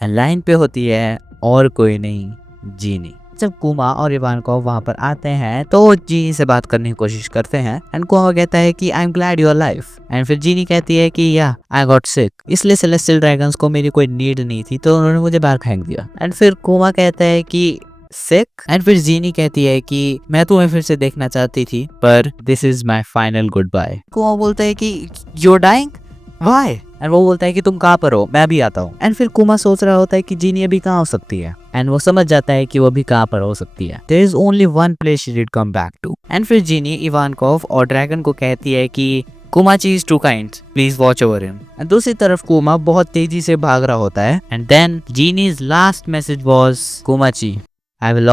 Line पे होती है और कोई नहीं, जीनी। जब कुमा और इवानकोव वहाँ पर आते हैं तो वो जीनी से बात करने की कोशिश करते हैं एंड कुमा कहता है कि I am glad your life and फिर जीनी कहती है कि या आई गॉट सिक, इसलिए सेलेस्टियल ड्रैगन्स को मेरी कोई नीड नहीं थी तो उन्होंने मुझे बाहर फेंक दिया। एंड फिर कुमा कहता है कि सिक एंड फिर जीनी कहती है कि मैं तुम्हें फिर से देखना चाहती थी पर this is my final goodbye. Kuma बोलता है कि यूर डाइंग व्हाई एंड वो बोलता है कि तुम कहाँ पर हो, मैं भी आता हूँ। एंड फिर कुमा सोच रहा होता है कि जीनी अभी कहाँ हो सकती है एंड वो समझ जाता है कि वो भी कहाँ पर हो सकती है। There is only one place she did come back to. And फिर जीनी इवानकोव और ड्रैगन को कहती है कि Kumachi is too kind, please watch over him. And दूसरी तरफ कुमा बहुत तेजी से भाग रहा होता है and then Ginny's last message was Kumachi I will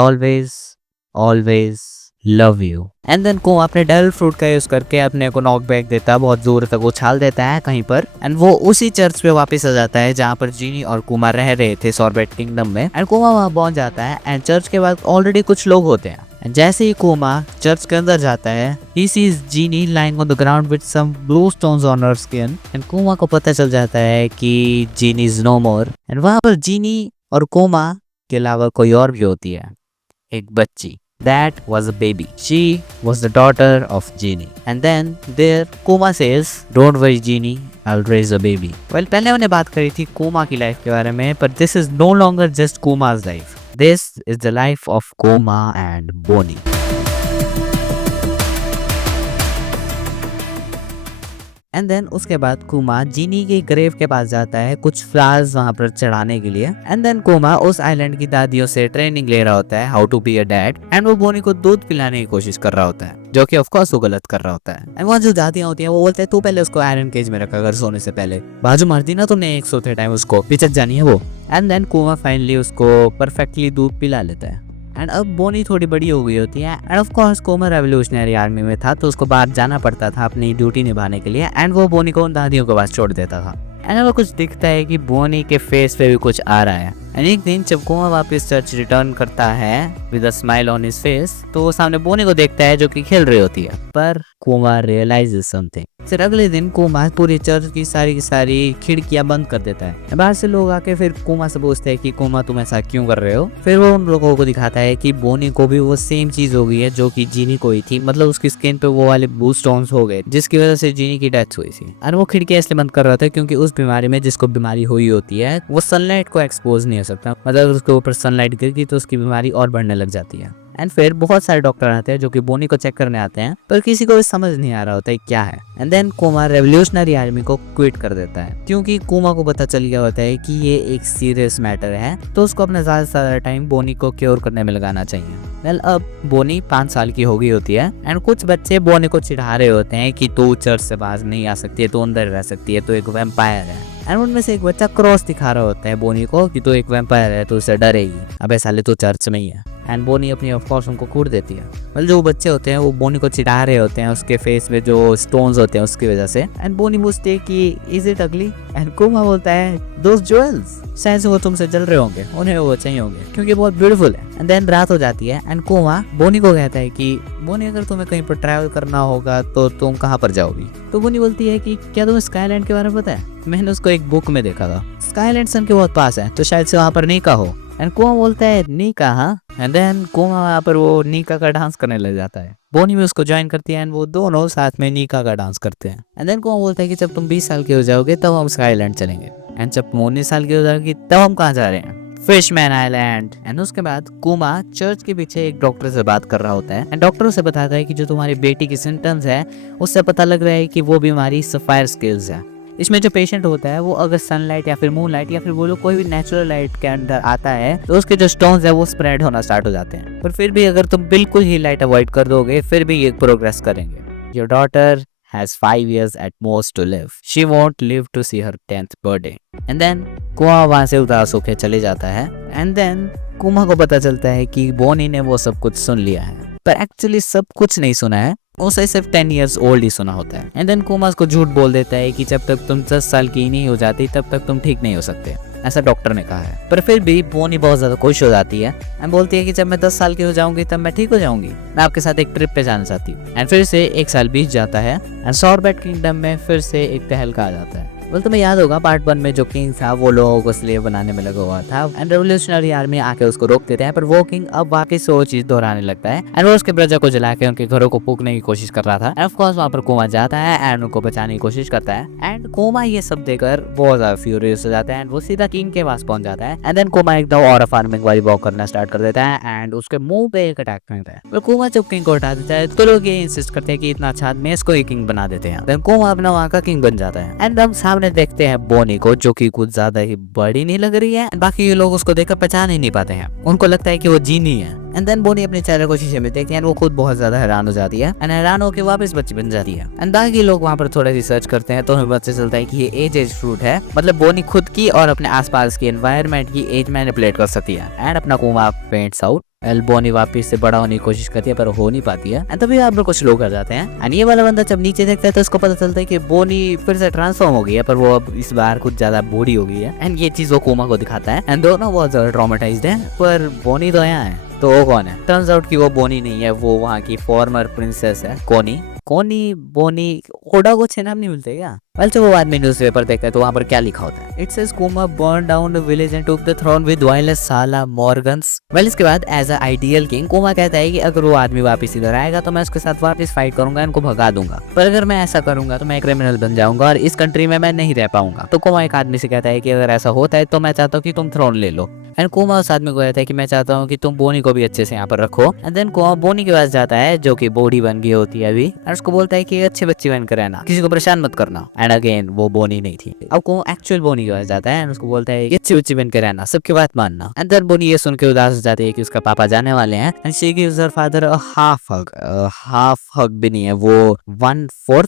always love you. And then Kuma अपने डेविल फ्रूट का यूज करके अपने को नॉक बैक देता है, बहुत जोर तक उछाल देता है कहीं पर एंड वो उसी चर्च पे वापस आ जाता है जहाँ पर जीनी और कुमा रह रहे थे सॉर्बेट किंगडम में। एंड कुमा वहाँ पहुंच जाता है एंड चर्च के बाद ऑलरेडी कुछ लोग होते हैं। जैसे ही कुमा चर्च के अंदर जाता है he sees genie lying on the ground with some blue stones on her skin and कुमा को पता चल जाता है कि जीनी is no more and वहाँ पर जीनी और कुमा के अलावा कोई और भी होती है, एक बच्ची। That was a baby. She was the daughter of Genie. And then there Kuma says, "Don't worry, Genie, I'll raise a baby." Well, पहले हमने बात करी थी Kuma की लाइफ के बारे में, but this is no longer just Kuma's life. This is the life of Kuma and Bonnie. And then उसके बाद कुमा जीनी के ग्रेव के पास जाता है कुछ फ्लावर्स वहां पर चढ़ाने के लिए। एंड देन कुमा उस आइलैंड की दादियों से ट्रेनिंग ले रहा होता है how to be a dad and वो बोनी को दूध पिलाने की कोशिश कर रहा होता है जो कि ऑफ कोर्स वो गलत कर रहा होता है। एंड वहाँ जो दादियां होती हैं वो बोलते हैं तू पहले उसको आयरन केज में रखा अगर सोने से पहले, बाजू मार दी ना तुमने एक सोते टाइम उसको, पिचक जानी है वो। एंड देन कुमा फाइनली उसको परफेक्टली दूध पिला लेता है। एंड अब बोनी थोड़ी बड़ी हो गई होती है एंड ऑफ कोर्स कुमा रेवोल्यूशनरी आर्मी में था तो उसको बाहर जाना पड़ता था अपनी ड्यूटी निभाने के लिए एंड वो बोनी को उन दादियों के पास छोड़ देता था। एंड वो कुछ दिखता है कि बोनी के फेस पे भी कुछ आ रहा है। एंड एक दिन जब कुमा वापस चर्च रिटर्न करता है with a smile on his face तो वो सामने बोनी को देखता है जो कि खेल रही होती है, पर कुमा रियलाइजेस समथिंग। फिर अगले दिन कुमा पूरी चर्च की सारी खिड़कियां बंद कर देता है। बाहर से लोग आके फिर कुमा से पूछते हैं कि कुमा तुम ऐसा क्यों कर रहे हो। फिर वो उन लोगों को दिखाता है कि बोनी को भी वो सेम चीज हो गई है जो कि जीनी को ही थी, मतलब उसकी स्किन पे वो वाले ब्लू स्टोन्स हो गए जिसकी वजह से जीनी की डेथ हुई थी। और वो खिड़कियां इसलिए बंद कर रहा था क्योंकि उस बीमारी में जिसको बीमारी हुई होती है वो सनलाइट को एक्सपोज नहीं हो सकता, मतलब उसके ऊपर सनलाइट गिर गई तो उसकी बीमारी और बढ़ने लग जाती है। एंड फिर बहुत सारे डॉक्टर आते हैं जो कि बोनी को चेक करने आते हैं पर किसी को भी समझ नहीं आ रहा होता है क्या है। एंड देन कुमा रेवोल्यूशनरी आर्मी को क्विट कर देता है क्योंकि कुमा को पता चल गया होता है कि ये एक सीरियस मैटर है तो उसको अपना ज्यादा टाइम बोनी को क्योर करने में लगाना चाहिए। वेल अब बोनी 5 साल की हो गई होती है एंड कुछ बच्चे बोनी को चिढ़ा रहे होते हैं कि तू चर्च से बाहर नहीं आ सकती है, तू अंदर रह सकती है, तो एक वैम्पायर है। एंड उनमें से एक बच्चा क्रॉस दिखा रहा होता है बोनी को कि तू एक वैम्पायर है तो उससे डरेगी, अबे साले तू चर्च में ही है। एंड बोनी अपनी ऑफ कोर्स उनको कूट देती है। मतलब जो बच्चे होते हैं वो बोनी को चिढ़ा रहे होते हैं उसके फेस में जो स्टोन्स होते हैं उसकी वजह से। एंड बोनी पूछती है कि इज इट अगली एंड कुमा बोलता है दोस ज्वेल्स शायद से वो तुमसे जल रहे होंगे, उन्हें वो चाहिए होंगे क्योंकि बहुत ब्यूटीफुल है। एंड देन रात हो जाती है एंड कुमा बोनी को कहता है कि बोनी अगर तुम्हें कहीं पर ट्रैवल करना होगा तो तुम कहाँ पर जाओगी। तो बोनी बोलती है कि क्या तुम्हें स्काईलैंड के बारे में पता है, मैंने उसको एक बुक में देखा था, स्काईलैंड सन के बहुत पास है तो शायद से वहाँ पर नीका हो। एंड कुमा बोलता है नीका, हाँ। एंड देन कुमा वहाँ पर वो नीका का डांस करने लग जाता है। बोनी भी उसको ज्वाइन करती है एंड वो दोनों साथ में नीका का डांस करते हैं। एंड देन कुमा बोलता है कि जब तुम 20 साल के हो जाओगे तब हम स्काईलैंड चलेंगे। एंड जब 19 साल की हो जाएगी तब हम कहाँ जा रहे हैं, फिशमैन आइलैंड। एंड उसके बाद कुमा चर्च के पीछे एक डॉक्टर से बात कर रहा होता है एंड डॉक्टर उसे बताता है कि जो तुम्हारी बेटी की सिम्टम्स है उससे पता लग रहा है कि वो बीमारी सफायर स्किल्स है। इसमें जो पेशेंट होता है वो अगर सनलाइट या फिर मूनलाइट या फिर बोलो कोई भी नेचुरल लाइट के अंदर आता है तो उसके जो स्टोन्स है वो स्प्रेड होना स्टार्ट हो जाते हैं। पर फिर भी अगर तुम बिल्कुल ही लाइट अवॉइड कर दोगे फिर भी ये प्रोग्रेस करेंगे। Your daughter has 5 years at most to live. She won't live to see her 10th birthday. And then कुमा वहाँ से उदास होकर चले जाता है। And then कुमा को पता चलता है कि बोनी ने वो सब कुछ सुन लिया है, पर एक्चुअली सब कुछ नहीं सुना है, उसे सिर्फ 10 years old ही सुना होता है। एंड देन कुमा को झूठ बोल देता है कि जब तक तुम 10 साल की नहीं हो जाती तब तक तुम ठीक नहीं हो सकते, ऐसा डॉक्टर ने कहा है। पर फिर भी बोनी बहुत ज्यादा खुश हो जाती है एंड बोलती है कि जब मैं 10 साल की हो जाऊंगी तब मैं ठीक हो जाऊंगी, मैं आपके साथ एक ट्रिप पे जाना चाहती हूँ। एंड फिर से 1 साल बीत जाता है एंड सॉर्बेट किंगडम में फिर से एक तहलका आ जाता है। बोल तुम्हें याद होगा पार्ट 1 में जो किंग था वो लोगों को स्लेव बनाने में लगा हुआ था एंड रेवोल्यूशनरी आर्मी आके उसको रोक देते हैं, पर वो किंग अब वापस वो चीज दोहराने लगता है एंड वो उसके प्रजा को जला के उनके घरों को फूकने की कोशिश कर रहा था। एंड ऑफ कोर्स वहां पर कोमा जाता है एंड उनको बचाने की कोशिश करता है एंड कोमा ये सब देखकर बहुत ज्यादा फ्यूरियस हो जाता है एंड वो सीधा किंग के पास पहुंच जाता है एंड देन कोमा एकदम और फार्मिंग वाली वॉक करना स्टार्ट कर देता है एंड उसके मुंह पे एक अटैक करता है। पर कोमा जब किंग को हटा देता है तो लोग ये इंसिस्ट करते हैं कि इतना अच्छा आदमी है, इसको ही किंग बना देते हैं। देन कोमा अपना वहां का किंग बन जाता है एंड हम सामने देखते हैं बोनी को जो कि कुछ ज्यादा ही बड़ी नहीं लग रही है। बाकी ये लोग उसको देखकर पहचान ही नहीं पाते हैं, उनको लगता है कि वो जीनी है। एंड देन बोनी अपने चेहरे को शीशे में देखती है एंड वो खुद बहुत ज्यादा हैरान हो जाती है एंड हैरान होकर वापस बच्ची बन जाती है। एंड बाकी लोग वहां पर थोड़ा रिसर्च करते हैं तो हमें पता चलता है कि ये एज फ्रूट है, मतलब बोनी खुद की और अपने आसपास की एनवायरनमेंट की एज मैनिपुलेट कर सकती है। एंड अपना कुआं पेंट्स आउट बोनी वापस से बड़ा होने की कोशिश करती है पर हो नहीं पाती है एंड तभी यहाँ पर कुछ लोग आ जाते हैं एंड ये वाला बंदा जब नीचे देखता है तो उसको पता चलता है कि बोनी फिर से ट्रांसफॉर्म हो गई है, पर वो अब इस बार कुछ ज्यादा बूढ़ी हो गई है एंड ये चीज वो कोमा को दिखाता है एंड दोनों बहुत ज्यादा ट्रॉमेटाइज्ड है। पर बोनी तो यहाँ है तो वो कौन है? टर्न्स आउट कि वो बोनी नहीं है, वो वहाँ की फॉर्मर प्रिंसेस है कोनी बोनी ओडा को 6 नाम नहीं मिलते क्या? वेल जब वो आदमी न्यूज़पेपर देखता है तो वहाँ पर क्या लिखा होता है? It says Kuma burn down the village and took the throne with वायलेस साला मॉर्गन्स। वेल इसके बाद as a ideal king Kuma कहता है कि अगर वो आदमी वापस इधर आएगा तो मैं उसके साथ वापस फाइट करूंगा, इनको भगा दूंगा, पर अगर मैं ऐसा करूंगा तो मैं क्रिमिनल बन जाऊंगा और इस कंट्री में मैं नहीं रह पाऊंगा। तो कोमा एक आदमी से कहता है कि अगर ऐसा होता है तो मैं चाहता हूँ कि तुम थ्रोन ले लो। एंड कोमा उस आदमी को कहता है कि मैं चाहता हूँ कि तुम बोनी को भी अच्छे से यहाँ पर रखो। एंड देन कोमा बोनी के पास जाता है जो कि बूढ़ी बन गई होती है अभी, और उसको बोलता है कि अच्छे बच्चे बनकर रहना, किसी को परेशान मत करना। एंड अगेन वो बोनी नहीं थी। अब कोमा एक्चुअल बोनी के पास जाता है एंड उसको बोलता है कि अच्छे बच्चे बनकर रहना, सबकी बात मानना। एंड देन बोनी ये सुन के उदास हो जाती है कि उसका पापा जाने वाले हैं and she gives her father a half hug भी नहीं है, वो 1/4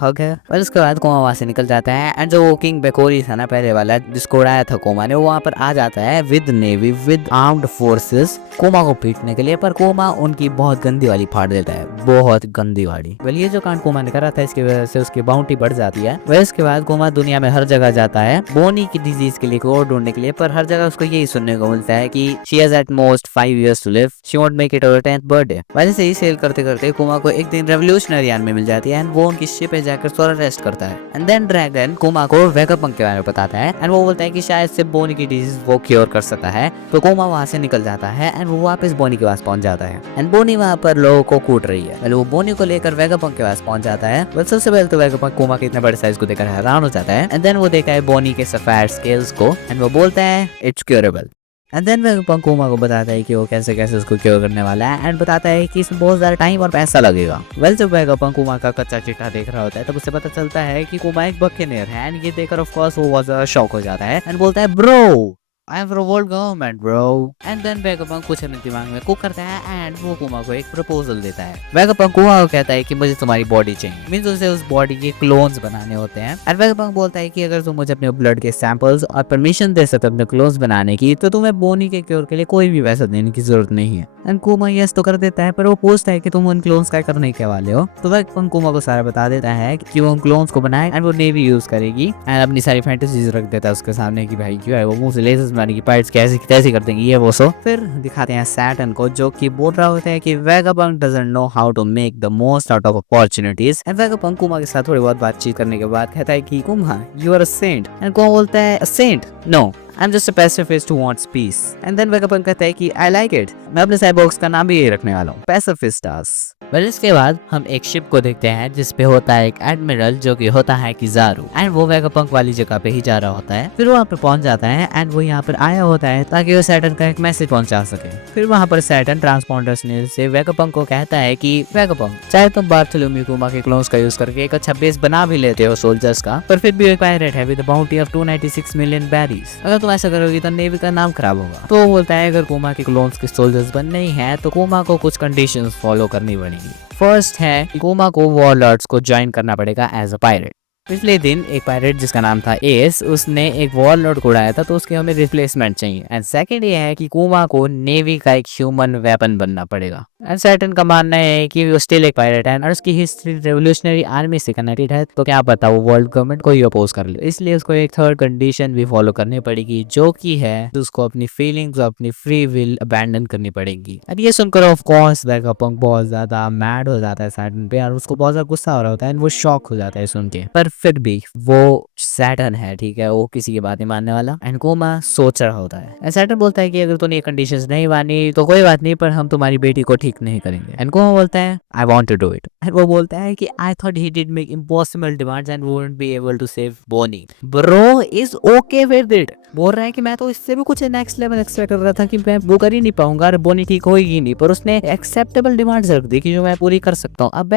हग है। और उसके बाद कोमा वहां से निकल जाता है एंड जो वो किंग बेकोरी था ना पहले वाला जिसको उड़ाया था कोमा ने, वो वहां पर आ जाता है with navy with armed forces Kuma को पीटने के लिए, पर कोमा उनकी बहुत गंदी वाली फाड़ देता है, बहुत गंदी वाली। वेल ये जो कांड कोमा ने करा था इसकी वजह से उसकी बाउंटी बढ़ जाती है। वह इसके बाद कोमा दुनिया में हर जगह जाता है बोनी की डिजीज के लिए कोर ढूंढने के लिए, पर हर जगह उसको यही सुनने को मिलता है कि she has at most 5 years to live, she won't make it over 10th birthday. वैसे से ही सेल करते करते कोमा को एक दिन रेवोल्यूशनरी आर्मी मिल जाती है एंड वो उनकी शिप पे जाकर सोलर रेस्ट करता है। एंड देन ड्रैगन कोमा को वेगापंक के बारे में बताता है एंड वो बोलता है कि शायद से बोनी की डिजीज वो क्योर कर सकता है। तो कोमा वहां से निकल जाता है एंड वो वापस बोनी के पास पहुंच जाता है एंड बोनी वहां पर लोगों को कूट रही है। वो बोनी को लेकर वेगापंक के पास पहुंच जाता है। सबसे पहले तो वेगापंक कोमा के इतने बड़े साइज को देखकर हैरान हो जाता है एंड देन वो देखता है बोनी के सफायर स्केल्स को एंड वो बोलता है it's curable. And then Vegapunk Kuma को बताता है कि वो कैसे कैसे उसको क्योर करने वाला है एंड बताता है कि इसमें बहुत ज्यादा टाइम और पैसा लगेगा। वेल जब वेगापंक कोमा का कच्चा चिट्ठा देख रहा होता है तब उसे पता चलता है कि कोमा एक बकेनियर है एंड ये देखकर ऑफ कोर्स वो बहुत ज्यादा शॉक हो जाता है एंड बोलता है bro I am from world government bro. And then Vegapunk कुछ अपने दिमाग में कुक करता है एंड वो कोमा को एक प्रपोजल देता है। वेगापंक कोमा को कहता है कि मुझे तुम्हारी बॉडी चाहिए, मींस उसे उस बॉडी के क्लोन्स बनाने होते हैं। एंड वेगापंक बोलता है कि अगर तुम मुझे अपने ब्लड के सैंपल्स और परमिशन दे सकते अपने क्लोन्स बनाने की तो तुम्हें बोनी के क्योर के लिए कोई भी पैसा देने की जरूरत नहीं है। एंड कोमा यस तो कर देता है, पर वो पूछता है कि तुम उन क्लोन्स का करने के वाले हो। तो वेगापंक कोमा को सारा बता देता है कि वो उन क्लोन्स को बनाए एंड वो नेवी यूज करेगी एंड अपनी सारी फैंटेसीज रख देता है उसके सामने कि भाई क्यों है वो मुंह से लेजर्स मारने की पार्ट्स कैसे कर देंगे ये वो सो। फिर दिखाते हैं सैटर्न को जो कि बोल रहा होता है कि Vegapunk doesn't know how to make the most out of opportunities. And Vegapunk Kuma के साथ थोड़ी बहुत बातचीत करने के बाद कहता है कि Kuma you are a saint. And Kuma बोलता है a saint no I'm just a pacifist who wants peace. And then Vegapunk कहता है कि I like it. मैं अपने साइबॉर्ग्स का नाम भी यही रखने वाला हूँ, पैसिफिस्टास। वेल इसके बाद हम एक शिप को देखते हैं जिसपे होता है एक एडमिरल जो कि होता है किजारू एंड वो वेगापंक वाली जगह पे ही जा रहा होता है। फिर वो वहाँ पे पहुंच जाता है एंड वो यहाँ पर आया होता है ताकि वो सैटर्न का एक मैसेज पहुंचा सके। फिर वहाँ पर सैटर्न ट्रांसपॉन्डर से वेगापंक को कहता है कि वेगापंक चाहे तुम बार्थोलोम्यू कोमा के क्लोन्स का यूज करके एक अच्छा बेस बना भी लेते हो सोल्जर्स का, पर फिर भी एक पायरेट है with a bounty of 296 million berries. अगर तुम ऐसा करोगी तो नेवी का नाम खराब होगा। तो वो बोलता है अगर कोमा के क्लोन्स के सोल्जर्स बनने ही है तो कोमा को कुछ कंडीशंस फॉलो करनी पड़ेगी। फर्स्ट है कि कोमा को वॉरलॉर्ड्स को ज्वाइन करना पड़ेगा एज अ पायरेट। पिछले दिन एक पायरेट जिसका नाम था एस उसने एक वॉरलॉर्ड को उड़ाया था तो उसके हमें रिप्लेसमेंट चाहिए। एंड सेकंड ये है कि कोमा को नेवी का एक ह्यूमन वेपन बनना पड़ेगा। एंड सैटर्न का मानना है कि वो स्टिल एक पायरेट है और उसकी हिस्ट्री रेवोल्यूशनरी आर्मी से कनेक्टेड है, तो क्या पता वो वर्ल्ड गवर्नमेंट को ही अपोज कर ले, इसलिए उसको एक थर्ड कंडीशन भी फॉलो करनी पड़ेगी जो कि है उसको अपनी फीलिंग्स और अपनी फ्री विल अबैंडन करनी पड़ेगी। अब ये सुनकर ऑफ कोर्स वेगापंक बहुत ज्यादा मैड हो जाता है सैटर्न पे और उसको बहुत ज्यादा गुस्सा हो रहा होता है, वो शॉक हो जाता है सुन के। पर फिर भी वो सैटर्न है, ठीक है, वो किसी की बात नहीं मानने वाला। एंड कोमा सोच रहा होता है एंड सैटर्न बोलता है कि अगर तूने ये कंडीशंस नहीं मानी तो कोई बात नहीं, पर हम तुम्हारी बेटी को ठीक नहीं करेंगे। एंड कोमा बोलता है I want to do it. And वो बोलता है कि I thought he did make impossible demands and wouldn't be able to save Bonney. Bro is okay with it. बोल रहा है कि मैं तो इससे भी कुछ नेक्स्ट लेवल एक्सपेक्ट कर रहा था कि मैं वो कर ही नहीं पाऊंगा, अरे बोनी ठीक होगी नहीं, पर उसने एक्सेप्टेबल डिमांड्स रख दी कि जो मैं पूरी कर सकता हूँ। अब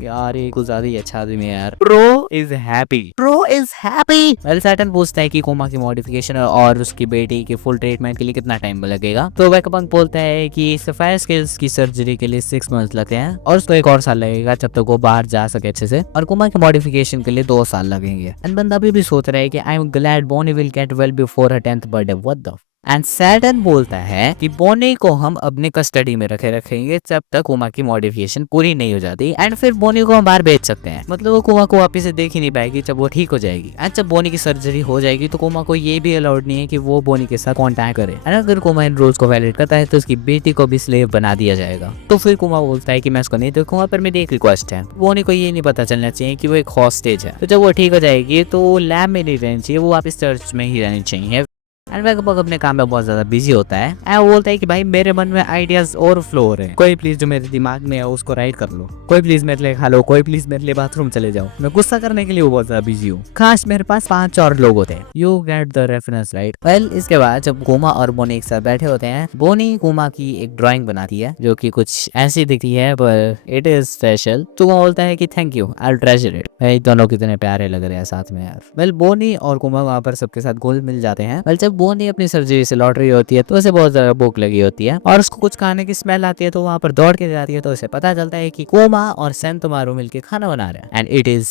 यार ये कुछ ज्यादा ही अच्छा आदमी है यार। Pro is happy, pro is happy. Well Saturn पूछता है कि कोमा की मॉडिफिकेशन और उसकी बेटी के फुल ट्रीटमेंट के लिए कितना टाइम लगेगा। तो वेगापंक बोलता है कि सफायर स्किल्स की सर्जरी के लिए 6 मंथ लगते हैं और उसको 1 और साल लगेगा जब तक वो बाहर जा सके अच्छे से, और कोमा की मॉडिफिकेशन के लिए 2 साल लगेंगे। एंड बंदा अभी भी सोच रहा है कि I am glad Bonney will get well before her 10th birthday. What the. And Saturn बोलता है कि बोनी को हम अपने कस्टडी में रखेंगे जब तक कोमा की मॉडिफिकेशन पूरी नहीं हो जाती, एंड फिर बोनी को हम बाहर भेज सकते हैं। मतलब वो कोमा को वापिस से देख ही नहीं पाएगी जब वो ठीक हो जाएगी। एंड जब बोनी की सर्जरी हो जाएगी तो कोमा को ये भी अलाउड नहीं है कि वो बोनी के साथ कॉन्टैक्ट करे। एंड अगर कोमा इन रूल्स को वैलिडेट करता है तो उसकी बेटी को भी स्लेव बना दिया जाएगा। तो फिर कोमा बोलता है कि मैं उसको नहीं देखूंगा, पर मेरी एक रिक्वेस्ट है, बोनी को ये नहीं पता चलना चाहिए कि वो एक हॉस्टेज है। तो जब वो ठीक हो जाएगी तो लैब में नहीं रहनी चाहिए, वो वापस चर्च में ही रहनी चाहिए। एंड वेगापंक अपने काम में बहुत ज्यादा बिजी होता है एंड वो बोलता है कि भाई मेरे मन में आइडियाज और फ्लो हो रहे हैं, कोई प्लीज जो मेरे दिमाग में है उसको राइट कर लो, कोई प्लीज मेरे लिए खा लो, कोई प्लीज मेरे लिए बाथरूम चले जाओ। मैं गुस्सा करने के लिए वो बहुत ज्यादा बिजी हूँ। खास मेरे पास 5 और लोग होते हैं। You get the reference right. Well इसके बाद जब कोमा और बोनी एक साथ बैठे होते हैं, बोनी कोमा की एक ड्राइंग बनाती है जो कि कुछ ऐसी दिखती है पर इट इज स्पेशल। तो वो बोलता है कि thank you, I will treasure it. भाई दोनों कितने प्यारे लग रहे हैं साथ में यार। वेल बोनी और कोमा वहां पर सबके साथ घुल मिल जाते हैं। वेल जब बोनी अपनी सर्जरी से लौट रही होती है तो उसे बहुत ज्यादा भूख लगी होती है और उसको कुछ खाने की स्मेल आती है, तो वहां पर दौड़ के जाती है। तो उसे पता चलता है कि कोमा और सेंतोमारू मिलके खाना बना रहे हैं and it is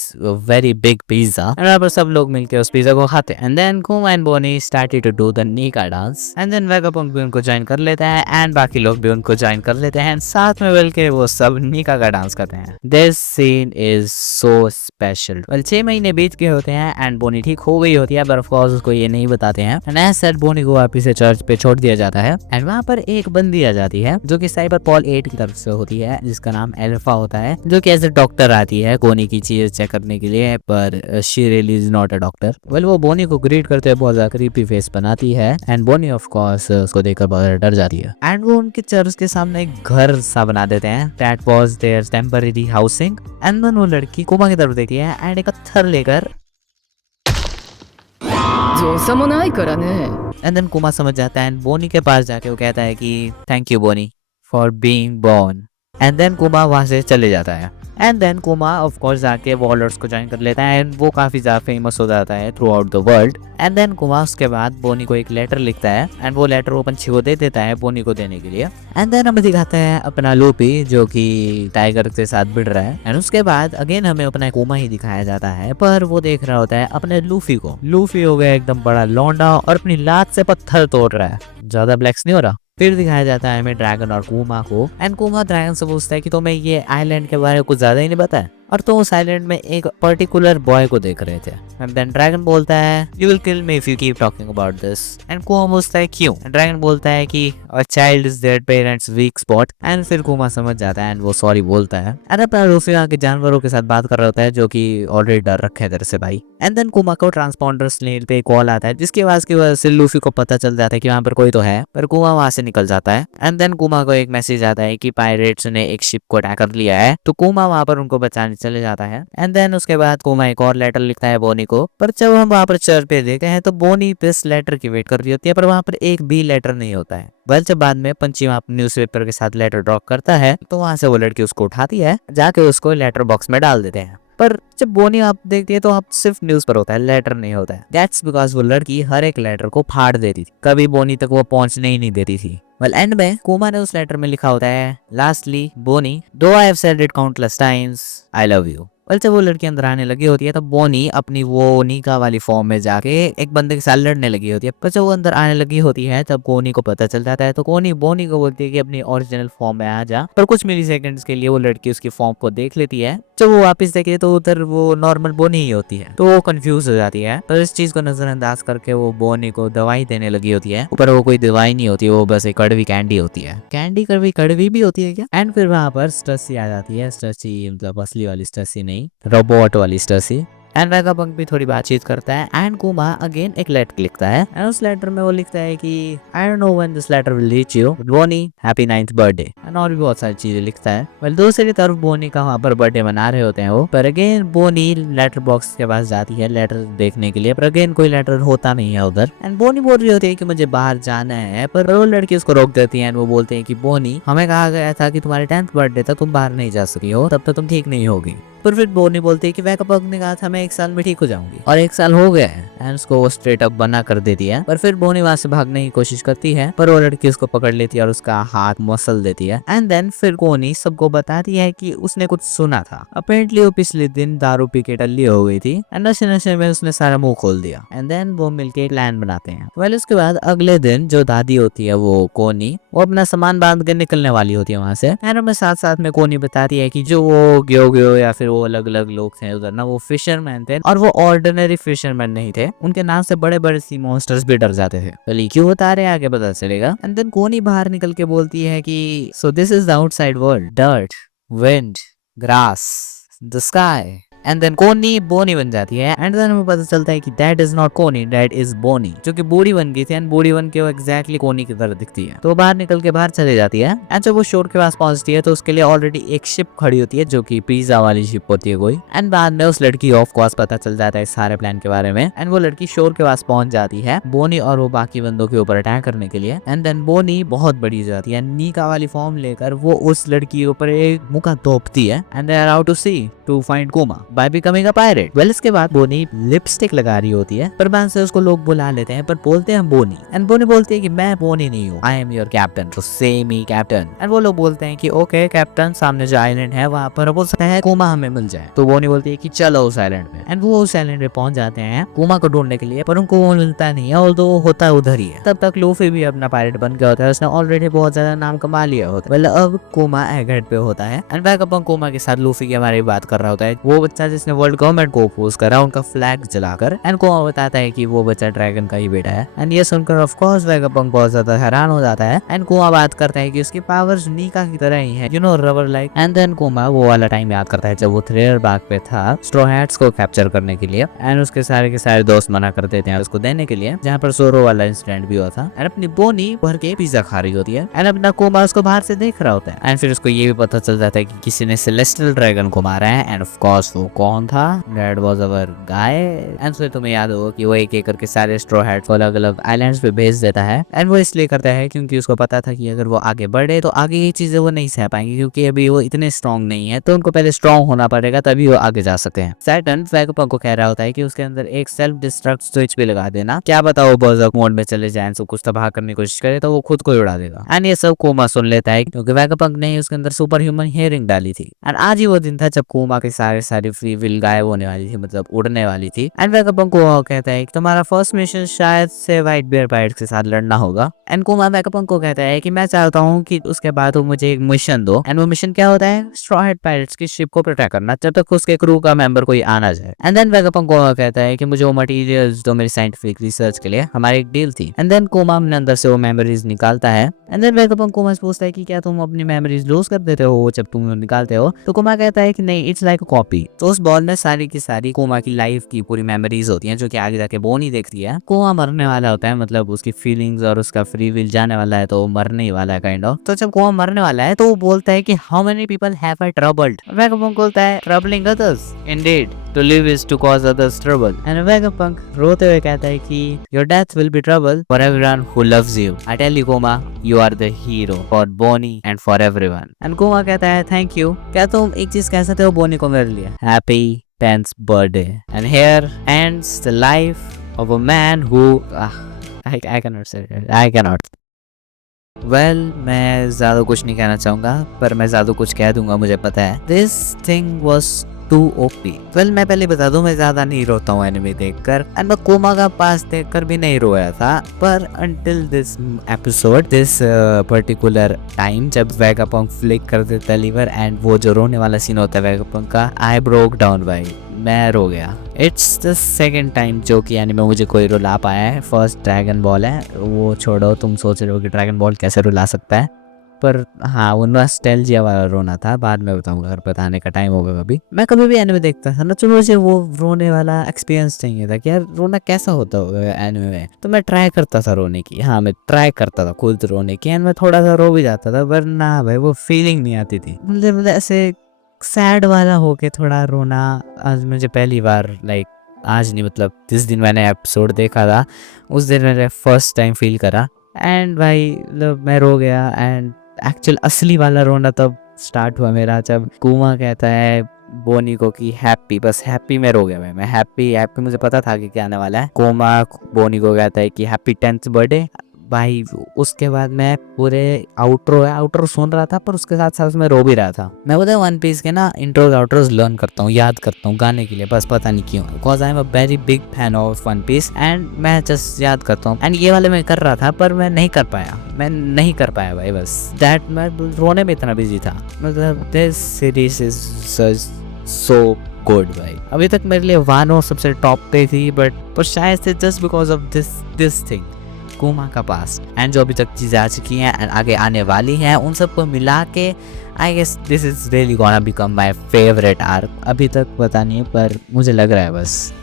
very big pizza. वहां पर सब लोग मिलके उस पिज्जा को खाते हैं। And then Kuma and Bonney started to do the Nika dance and then Vegapunk भी उनको ज्वाइन कर लेता है एंड बाकी लोग भी उनको ज्वाइन कर लेते हैं। साथ में मिलके वो सब नीका का डांस करते हैं। This scene is so special. Well 6 महीने बीत गए होते हैं एंड बोनी ठीक हो गई होती है, पर ऑफ कोर्स उसको ये नहीं बताते हैं। एंड एज सेड बोनी को वापस से चर्च पे छोड़ दिया जाता है एंड वहाँ पर एक बंदी आ जाती है जो कि साइबर पॉल 8 की तरफ से होती है, जिसका नाम एल्फा होता है, जो कि एज ए डॉक्टर आती है बोनी की चीज चेक करने के लिए, पर she really is not a doctor. Well वो बोनी को ग्रीट करते हुए बहुत ज्यादा क्रीपी फेस बनाती है एंड बोनी ऑफ कोर्स उसको देखकर बहुत डर जाती है। एंड वो उनके चर्च के सामने एक घर सा बना देते हैं, that was their temporary housing. And then वो लड़की कोमा की तरफ देखती है एंड एक पत्थर लेकर, एंड देन कोमा समझ जाता है एंड बोनी के पास जाके वो कहता है कि thank you Bonney for being born. And then Kuma वहां से चले जाता है and then Kuma of course जाके वॉलर्स को ज्वाइन कर लेता है एंड वो काफी ज्यादा फेमस हो जाता है throughout the world. And then Kuma उसके बाद बोनी को एक लेटर लिखता है एंड वो लेटर वो पंछी को दे देता है बोनी को देने के लिए। एंड देन हमें दिखाता है अपना लूपी जो कि टाइगर के साथ भिड़ रहा है एंड उसके बाद अगेन हमें अपना कोमा ही दिखाया जाता है, पर वो देख रहा होता है अपने लूफी को। लूफी हो गया एकदम बड़ा लौंडा और अपनी लात से पत्थर तोड़ रहा है, ज्यादा ब्लैक्स नहीं हो रहा। फिर दिखाया जाता है हमें ड्रैगन और कोमा को एंड कोमा ड्रैगन से पूछता है कि तुम्हें ये आइलैंड के बारे में कुछ ज्यादा ही नहीं पता है, और तो उस आइलैंड में एक पर्टिकुलर बॉय को देख रहे थे। एंड देन ड्रैगन बोलता है you will kill me if you keep talking about this. And Kuma पूछता है क्यों। ड्रैगन बोलता है कि a child is their parents weak spot. And फिर कोमा समझ जाता है एंड वो सॉरी बोलता है एंड अपना लूफी वहाँ के जानवरों के साथ बात कर रहा होता है जो कि ऑलरेडी डर रखे हैं तेरे से भाई। एंड देन कोमा को ट्रांसपॉन्डर स्नेल पे कॉल आता है जिसकी आवाज की वजह से लूफी को पता चल जाता है कि वहाँ पर कोई तो है, पर कोमा वहां से निकल जाता है। एंड देन कोमा को एक मैसेज आता है कि पायरेट्स ने एक शिप को अटैक कर लिया है, तो कोमा वहां पर उनको बचाने चले जाता है। एंड देन उसके बाद कोमा एक और लेटर लिखता है बोनी को, पर जब हम वहां पर चर्च पे देखते हैं तो बोनी इस लेटर की वेट कर रही होती है, पर वहां पर एक भी लेटर नहीं होता है। वेल जब बाद में पंची वहां न्यूज़पेपर के साथ लेटर ड्रॉप करता है तो वहां से वो लड़की उसको उठाती है, जाके उसको लेटर बॉक्स में डाल देते हैं। पर जब बोनी आप देखती है तो आप सिर्फ न्यूज पर होता है, लेटर नहीं होता है। दैट्स बिकॉज वो लड़की हर एक लेटर को फाड़ देती थी, कभी बोनी तक वो पहुंचने ही नहीं देती थी। वेल एंड में कोमा ने उस लेटर में लिखा होता है लास्टली बोनी दो I have said it countless times I love you. Well जब वो लड़की अंदर आने लगी होती है तब बोनी अपनी वो नीका वाली फॉर्म में जाके एक बंदे के साथ लड़ने लगी होती है, पर जब वो अंदर आने लगी होती है तब कोनी को पता चल जाता है, तो कोनी बोनी को बोलती है कि अपनी ओरिजिनल फॉर्म में आ जा। पर कुछ मिली सेकंड्स के लिए वो लड़की उसकी फॉर्म को देख लेती है, जब वो वापस देखती है तो उधर वो नॉर्मल बोनी ही होती है, तो वो कंफ्यूज हो जाती है। पर इस चीज को नजरअंदाज करके वो बोनी को दवाई देने लगी होती है, ऊपर वो कोई दवाई नहीं होती, वो बस एक कड़वी कैंडी होती है। कैंडी कड़वी भी होती है क्या। एंड फिर वहां पर स्टसी आ जाती है, स्टसी मतलब असली वाली स्टसी नहीं, रोबोट वाली स्टसी। एंड वेगापंक भी थोड़ी बातचीत करता है एंड कुमा अगेन एक लेटर लिखता है एंड उस लेटर में वो लिखता है कि I don't know when this letter will reach you Bonney happy 9th birthday and और भी बहुत सारी चीजें लिखता है। वेल दूसरी तरफ बोनी का वहाँ पर बर्थडे मना रहे होते हैं वो, पर अगेन बोनी लेटर बॉक्स के पास जाती है लेटर देखने के लिए, पर अगेन कोई लेटर होता नहीं है उधर एंड बोनी बोल रही होती है कि मुझे बाहर जाना है, पर वो लड़की उसको रोक देती है एंड वो बोलते हैं कि बोनी हमें कहा गया था कि तुम्हारे 10th बर्थडे तक तुम बाहर नहीं जा सकी हो, तब तक तुम ठीक नहीं होगी। पर फिर बोनी बोलती है कि वेगापंक ने कहा था मैं 1 साल में ठीक हो जाऊंगी और 1 साल हो गया है एंड उसको वो स्ट्रेट अप बना कर देती है। पर फिर बोनी वहां से भागने की कोशिश करती है पर वो लड़की उसको पकड़ लेती है और उसका हाथ मसल देती है एंड देन फिर बोनी सबको बताती है कि उसने कुछ सुना था। अपेरेंटली वो पिछले दिन दारू पी के टल्ली हो गई थी एंड नशे नशे में उसने सारा मुंह खोल दिया एंड देन वो मिलके एक प्लान बनाते हैं। वेल उसके बाद अगले दिन जो दादी होती है वो कोनी, वो अपना सामान बांध के निकलने वाली होती है वहां से एंड हमें साथ साथ में कोनी बताती है कि जो वो ग्यो या फिर वो अलग अलग लोग थे उधर ना, वो फिशरमैन थे और वो ऑर्डिनरी फिशरमैन नहीं थे, उनके नाम से बड़े बड़े सी मॉन्स्टर्स भी डर जाते थे। चलिए क्यों बता रहे हैं आगे पता चलेगा। एंड देन कोनी बाहर निकल के बोलती है कि so this is the outside world, dirt, wind, grass, the sky and then कोनी बोनी बन जाती है एंड देन हमें पता चलता है कि दैट इज नॉट कोनी, दैट इज बोनी, जो कि बूढ़ी बन गई थी एंड बूढ़ी बन के वो एग्जैक्टली कोनी की तरह दिखती है। तो बाहर निकल के बाहर चले जाती है एंड जब वो शोर के पास पहुंचती है तो उसके लिए ऑलरेडी एक शिप खड़ी होती है जो कि पिज्जा वाली शिप होती है कोई एंड बाद में उस लड़की ऑफ कोर्स पता चल जाता है इस सारे प्लान के बारे में एंड वो लड़की शोर के पास पहुंच जाती है बोनी और वो बाकी बंदों के ऊपर अटैक करने के लिए एंड देन बोनी बहुत बड़ी हो जाती है, नीका वाली फॉर्म लेकर वो उस लड़की के ऊपर एक मुक्का तोपती है and they are out to sea to find Kuma by becoming a pirate. Well इसके बाद बोनी लिपस्टिक लगा रही होती है पर बाद से उसको लोग बुला लेते हैं पर बोलते हैं बोनी एंड बोनी बोलती है कि मैं बोनी नहीं हूँ, आई एम योर कैप्टन, तो सेम ही कैप्टन एंड वो लोग बोलते हैं कि ओके कैप्टन, सामने जो आइलैंड है वहाँ पर हो सकता है कोमा हमें मिल जाए। तो बोनी बोलती है कि चलो उस आइलैंड पे एंड वो उस आइलैंड पे पहुंच जाते हैं कोमा को ढूंढने के लिए, पर उनको वो मिलता नहीं है और तो होता उधर ही है। तब तक लूफी भी अपना पायरेट बन गया होता है, उसने ऑलरेडी बहुत ज्यादा नाम कमा लिया होता है। अब कोमा एगेट पे होता है एंड वेगापंक कोमा के साथ लूफी के बारे में बात कर रहा होता है, वो बच्चा जिसने वर्ल्ड गवर्नमेंट को अपोज करा उनका फ्लैग जलाकर एंड कोमा बताता है कि वो बच्चा ड्रैगन का ही बेटा है एंड ये सुनकर ऑफ कोर्स वेगापंक बहुत ज्यादा हैरान हो जाता है एंड कोमा बात करता है कि उसकी पावर्स नीका की तरह ही है, you know rubber like. And then Kuma वो वाला टाइम याद करता है जब वो थ्रेयर बाग पे था स्ट्रॉ हैट्स को कैप्चर करने के लिए एंड उसके सारे के सारे दोस्त मना कर देते हैं उसको देने के लिए, जहाँ पर सोरो वाला इंसिडेंट भी हुआ था एंड अपनी बोनी भर के पिज्जा खा रही होती है एंड अपना कोमा उसको बाहर से देख रहा होता है एंड फिर उसको ये भी पता चल जाता है कि किसी ने सेलेस्टियल ड्रैगन को मारा है एंड ऑफ कोर्स वो कौन था, that was our guy. And फिर तुम्हें याद होगा कि वो एक एक करके सारे स्ट्रॉ हैट्स को अलग अलग आइलैंड्स पे भेज देता है एंड वो इसलिए करता है क्योंकि उसको पता था कि अगर वो आगे बढ़े तो आगे की चीजें वो नहीं सह पाएंगे क्योंकि अभी वो इतने स्ट्रॉन्ग नहीं है, तो उनको पहले स्ट्रॉन्ग होना पड़ेगा तभी वो आगे जा सकते हैं। सैटर्न वेगापंक को कह रहा होता है कि उसके अंदर एक सेल्फ डिस्ट्रक्ट स्विच भी लगा देना, क्या पता वो बर्ज़र्क मोड में चले जाए, सब कुछ तबाह करने की कोशिश करे तो वो खुद को ही उड़ा देगा एंड ये सब कोमा सुन लेता है क्योंकि वेगापंक ने उसके अंदर सुपर ह्यूमन हियरिंग डाली थी एंड आज ही वो दिन था जब कोमा के सारी फ्री विल गायब होने वाली थी, मतलब उड़ने वाली थी एंड वेगापंक को कहता है कि तुम्हारा फर्स्ट मिशन शायद से व्हाइट बियर पायरेट्स के साथ लड़ना होगा एंड कोमा वेगापंक को कहता है कि मैं चाहता हूँ कि उसके बाद वो मुझे एक मिशन दो एंड वो मिशन क्या होता है, स्ट्रॉ हैट पायरेट्स की शिप को प्रोटेक्ट करना जब तक उसके क्रू का मेंबर कोई आना जाए। एंड देन वेगापंक कोमा कहता है कि मुझे वो मटेरियल्स दो मेरी साइंटिफिक रिसर्च के लिए, हमारी एक डील थी एंड देन कोमा अपने अंदर से वो मेमोरीज निकालता है एंड देन वेगापंक कोमा से पूछता है कि क्या तुम अपनी मेमोरीज लूज कर देते हो जब तुम निकालते हो, तो कोमा कहता है कि नहीं, इट्स लाइक अ कॉपी। तो उस बॉल में सारी की सारी कोमा की लाइफ की पूरी मेमोरीज होती हैं जो कि आगे जाके बोनी देखती है। कोमा मरने वाला होता है, मतलब उसकी फीलिंग्स और उसका फ्री विल जाने वाला है तो वो मरने ही वाला है काइंड ऑफ। तो जब कोमा मरने वाला है तो वो बोलता है कि how many people have I troubled, Vegapunk बोलता है troubling others, indeed to live is to cause others trouble and Vegapunk रोते हुए कहता है कि your death will be trouble for everyone who loves you, I tell you Kuma you are the hero for Bonney and for everyone. And Kuma कहता है thank you, क्या तुम एक चीज कह सकते हो बोनी को मेरे लिए, happy 10th birthday and here ends the life of a man who I cannot say it. I cannot. Well, मैं ज़्यादा कुछ नहीं कहना चाहूँगा पर मैं ज़्यादा कुछ कह दूंगा, मुझे पता है। This thing was too OP. Well, मैं पहले बता दूं मैं ज़्यादा नहीं रोता हूँ एनिमे देखकर एंड मैं कोमा का पास देखकर भी नहीं रोया था, पर until this episode, this particular time जब वेगापंक फ्लिक कर देता है लीवर एंड वो जो रोने वाला सीन होता है वेगापंक का, I broke down भाई, मैं रो गया। इट्स द सेकेंड टाइम जो कि एनिमे मुझे कोई रुला पाया है। फर्स्ट ड्रैगन बॉल है, वो छोड़ो, तुम सोच रहे हो कि ड्रैगन बॉल कैसे रुला सकता है, पर हाँ वो नॉस्टैल्जिया वाला रोना था, बाद में बताऊंगा अगर बताने का टाइम होगा कभी। मैं कभी भी एनिमे देखता था ना तो मुझे वो रोने वाला एक्सपीरियंस चाहिए था कि यार रोना कैसा होता होगा एनिमे में, तो मैं ट्राई करता था रोने की। हाँ मैं ट्राई करता था खुद रोने की एंड मैं थोड़ा सा रो भी जाता था, पर ना भाई वो फीलिंग नहीं आती थी। मतलब ऐसे सैड वाला होके थोड़ा रोना आज मुझे पहली बार, लाइक आज नहीं मतलब जिस दिन मैंने एपिसोड देखा था उस दिन मैंने फर्स्ट टाइम फील करा एंड भाई मतलब मैं रो गया। एंड एक्चुअल असली वाला रोना तब स्टार्ट हुआ मेरा जब कुमा कहता है बोनी को कि हैप्पी, बस हैप्पी में रो गया मैं हैप्पी हैप्पी, मुझे पता था कि क्या आने वाला है। कोमा बोनी को कहता है कि हैप्पी 10th बर्थडे भाई। उसके बाद मैं पूरे आउटरो सुन रहा था पर उसके साथ साथ मैं रो भी रहा था। मैं बोलता वन पीस के ना इंट्रोज आउटरोज लर्न करता हूँ, याद करता हूँ गाने के लिए, बस पता नहीं क्यों, because I am a very big fan of One Piece and मैं जस्ट याद करता हूँ। एंड ये वाले मैं कर रहा था पर मैं नहीं कर पाया भाई, बस दैट मैं रोने में इतना बिजी था। मतलब this series is so good भाई। अभी तक मेरे लिए वानो सबसे टॉप पे थी, पर शायद से just because of this thing कुमा का पास्ट एंड जो अभी तक चीज़ें आ चुकी हैं एंड आगे आने वाली हैं उन सबको मिला के I guess this is really gonna become my favourite arc. अभी तक पता नहीं पर मुझे लग रहा है बस।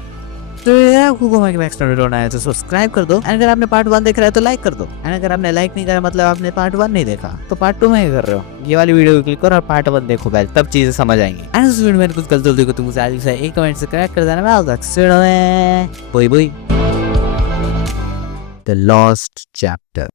तो यार कुमा के नेक्स्ट वीडियो आया तो सब्सक्राइब कर दो एंड अगर आपने पार्ट 1 देख रहा है तो लाइक कर दो एंड अगर आपने लाइक नहीं करा मतलब आपने पार्ट 1 नहीं देखा तो पार्ट 2 में कर रहे हो, ये वाली वीडियो क्लिक करो और पार्ट 1 देखो पहले, तब चीजें समझ आएंगी। एंड इस वीडियो में कुछ गलती होती है तो मुझे आज से एक कमेंट से करेक्ट कर देना। मैं आज तक bye bye. The Lost Chapter।